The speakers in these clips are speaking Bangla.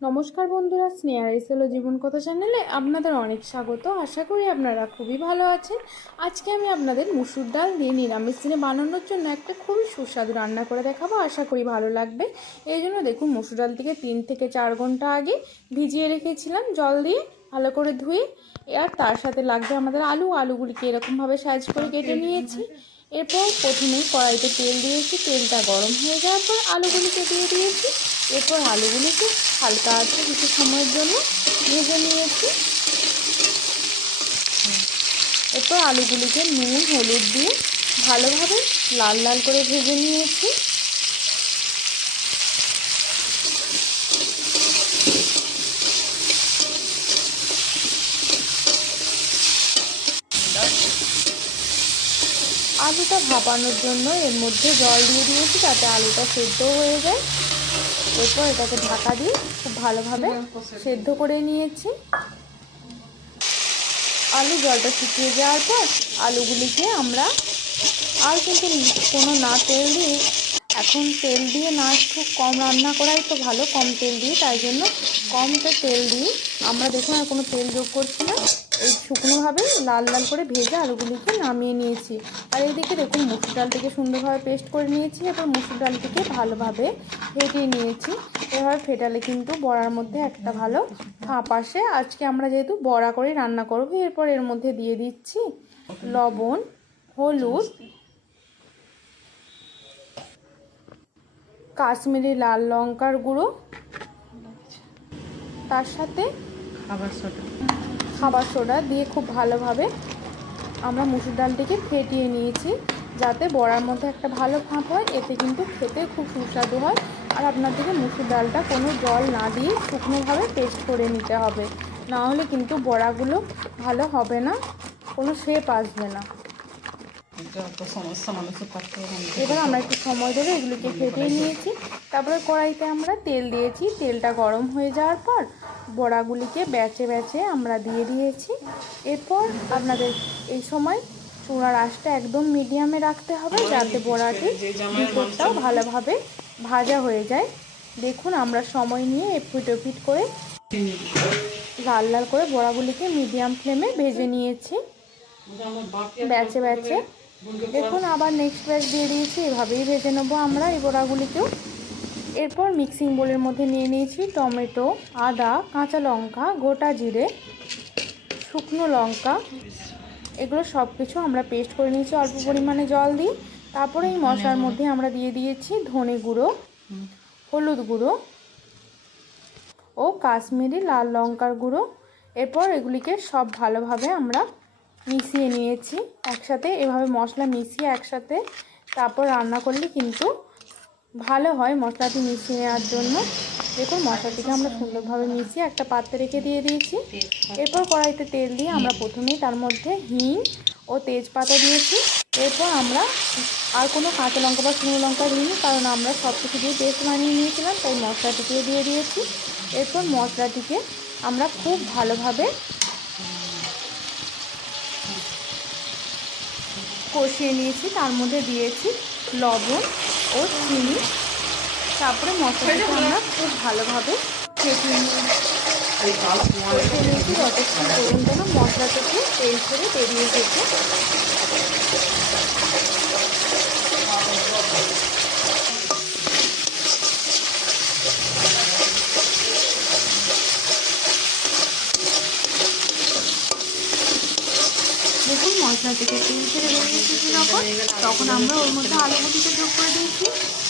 নমস্কার বন্ধুরা, স্নেহা এসেলো জীবন কথা চ্যানেলে আপনাদের অনেক স্বাগত। আশা করি আপনারা খুবই ভালো আছেন। আজকে আমি আপনাদের মুসুর ডাল দিয়ে নিরামিষ দিনে বানানোর জন্য একটা খুবই সুস্বাদু রান্না করে দেখাবো। আশা করি ভালো লাগবে। এই জন্য দেখুন, মুসুর ডাল থেকে তিন থেকে চার ঘণ্টা আগে ভিজিয়ে রেখেছিলাম জল দিয়ে ভালো করে ধুয়ে। আর তার সাথে লাগবে আমাদের আলু। আলুগুলিকে এরকমভাবে সাইজ করে কেটে নিয়েছি। এরপর প্রথমেই কড়াইতে তেল দিয়েছি। তেলটা গরম হয়ে যাওয়ার পর আলুগুলিকে দিয়ে দিয়েছি। এরপর আলুগুলিকে হালকা আছে কিছু সময়ের জন্য ভেজে নিয়েছি। এরপর আলুগুলিকে নুন, হলুদ দিয়ে ভালোভাবে লাল লাল করে ভেজে নিয়েছি। আলুটা ভাপানোর জন্য এর মধ্যে জল দিয়ে দিয়েছি তাতে আলুটা সেদ্ধ হয়ে যায়। এরপর এটাকে ঢাকা দিয়ে খুব ভালোভাবে সেদ্ধ করে নিয়েছি। আলু জলটা শুকিয়ে যাওয়ার পর আলুগুলিকে আমরা আর কিন্তু কোনো না তেল দিয়ে, এখন তেল দিয়ে না একটু কম রান্না করাই তো ভালো, কম তেল দিয়ে, তাই জন্য কমটা তেল দিয়ে আমরা দেখুন আর কোনো তেল যোগ করছি না। এই শুকনোভাবে লাল লাল করে ভেজে আলুগুলিকে নামিয়ে নিয়েছি। আর এইদিকে দেখুন, মুসুর ডালটিকে সুন্দরভাবে পেস্ট করে নিয়েছি এবার মুসুর ডালটিকে ভালোভাবে ফেটিয়ে নিয়েছি। এবার ফেটালে কিন্তু বড়ার মধ্যে একটা ভালো ভাপ আসে। আজকে আমরা যেহেতু বড়া করে রান্না করব, এরপর এর মধ্যে দিয়ে দিচ্ছি লবণ, হলুদ, কাশ্মীরি লাল লঙ্কার গুঁড়ো, তার সাথে খাবার সোডা। খাবার সোডা দিয়ে খুব ভালোভাবে আমরা মুসুর ডালটিকে ফেটিয়ে নিয়েছি যাতে বড়ার মধ্যে একটা ভালো ফাঁপ হয় এতে কিন্তু খেতে খুব সুস্বাদু হয়। আর আপনার আপনাদেরকে মুসুর ডালটা কোনো জল না দিয়ে শুকনোভাবে পেস্ট করে নিতে হবে। না হলে কিন্তু বড়াগুলো ভালো হবে না কোনো শেপ আসবে না। এবার আমরা একটু সময় ধরে এগুলিকে ফেটিয়ে নিয়েছি। তারপরে কড়াইতে আমরা তেল দিয়েছি। তেলটা গরম হয়ে যাওয়ার পর বড়াগুলিকে ব্যাচে ব্যাচে আমরা দিয়ে দিয়েছি। এরপর আপনাদের এই সময় চূড়ার আঁচটা একদম মিডিয়ামে রাখতে হবে যাতে বড়াটি ভিতরটাও ভালোভাবে ভাজা হয়ে যায়। দেখুন আমরা সময় নিয়ে এপিট ওপিট করে লাল লাল করে বড়াগুলিকে মিডিয়াম ফ্লেমে ভেজে নিয়েছি। ব্যাচে ব্যাচে। দেখুন আবার নেক্সট ব্যাচ দিয়ে দিয়েছি। এভাবেই ভেজে নেব আমরা এই বড়াগুলিকেও। এরপর মিক্সিং বোলের মধ্যে নিয়ে নিয়েছি টমেটো, আদা, কাঁচা লঙ্কা, গোটা জিরে, শুকনো লঙ্কা। এগুলো সব কিছু আমরা পেস্ট করে নিয়েছি, অল্প পরিমাণে জল দিই। তারপরে এই মশলার মধ্যে আমরা দিয়ে দিয়েছি ধনে গুঁড়ো, হলুদ গুঁড়ো ও কাশ্মীরি লাল লঙ্কার গুঁড়ো। এরপর এগুলিকে সব ভালোভাবে আমরা মিশিয়ে নিয়েছি। একসাথে এভাবে মশলা মিশিয়ে একসাথে তারপর রান্না করলে কিন্তু ভালো হয় মশলাটি মিশিয়ে নেওয়ার জন্য। দেখুন, মশলাটিকে আমরা সুন্দরভাবে মিশিয়ে একটা পাত্রে রেখে দিয়ে দিয়েছি। এরপর কড়াইতে তেল দিয়ে আমরা প্রথমেই তার মধ্যে হিং ও তেজপাতা দিয়েছি। এরপর আমরা আর কোনো কাঁচা লঙ্কা বা শুকনো লঙ্কা দিইনি, কারণ আমরা সব কিছু দিয়ে পেস্ট বানিয়ে নিয়েছিলাম, তাই মশলাটিকে দিয়ে দিয়েছি। এরপর মশলাটিকে আমরা খুব ভালোভাবে কষিয়ে নিয়েছি। তার মধ্যে দিয়েছি লবণ। ও চিনি। তারপরে মশলাটা আমরা খুব ভালোভাবে কেটে নিয়েছি যতক্ষণ পর্যন্ত না মশলা থেকে তেল করে বেরিয়ে গেছে দেখুন মশলা থেকে তেল ছেড়ে বেরিয়েছে যখন তখন আমরা ওর মধ্যে আলুগুলিকে যোগ করে দিয়েছি।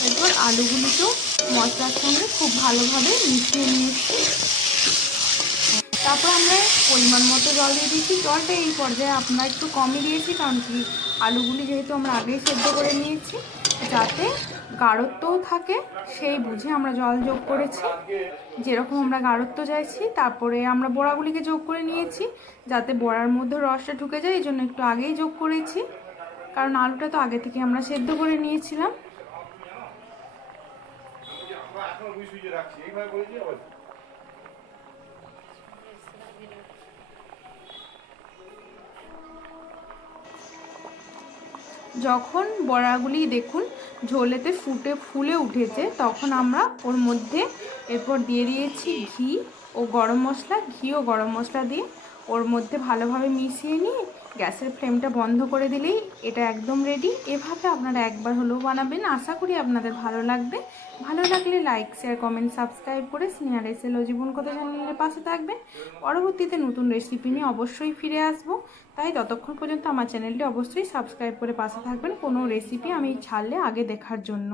এরপর আলুগুলিকেও মশলার সঙ্গে খুব ভালোভাবে মিশিয়ে নিয়েছি। তারপর আমরা পরিমাণ মতো জল দিয়ে দিয়েছি। জলটা এই পর্যায়ে আপনার একটু কমই দিয়েছি, কারণ কি আলুগুলি যেহেতু আমরা আগেই সেদ্ধ করে নিয়েছি, যাতে গাঢ়ত্বও থাকে সেই বুঝে আমরা জল যোগ করেছি যেরকম আমরা গাঢ়ত্ব চাইছি তারপরে আমরা বড়াগুলিকে যোগ করে নিয়েছি যাতে বড়ার মধ্যে রসটা ঢুকে যায় এই জন্য একটু আগেই যোগ করেছি কারণ আলুটা তো আগে থেকে আমরা সেদ্ধ করে নিয়েছিলাম যখন বড়াগুলি দেখুন ঝোলেতে ফুটে ফুলে উঠেছে, তখন আমরা ওর মধ্যে এরপর দিয়ে দিয়েছি ঘি ও গরম মশলা, ঘি ও গরম মশলা দিয়ে ওর মধ্যে ভালোভাবে মিশিয়ে নিয়ে গ্যাসের ফ্লেমটা বন্ধ করে দিলেই এটা একদম রেডি এভাবে আপনারা একবার হলেও বানাবেন। আশা করি আপনাদের ভালো লাগবে। ভালো লাগলে লাইক শেয়ার কমেন্ট সাবস্ক্রাইব করে স্নেহার এসেল ও জীবন কথা চ্যানেলের পাশে থাকবেন। পরবর্তীতে নতুন রেসিপি নিয়ে অবশ্যই ফিরে আসব। তাই ততক্ষণ পর্যন্ত আমার চ্যানেলটি অবশ্যই সাবস্ক্রাইব করে পাশে থাকবেন কোনো রেসিপি আমি ছাড়লে আগে দেখার জন্য।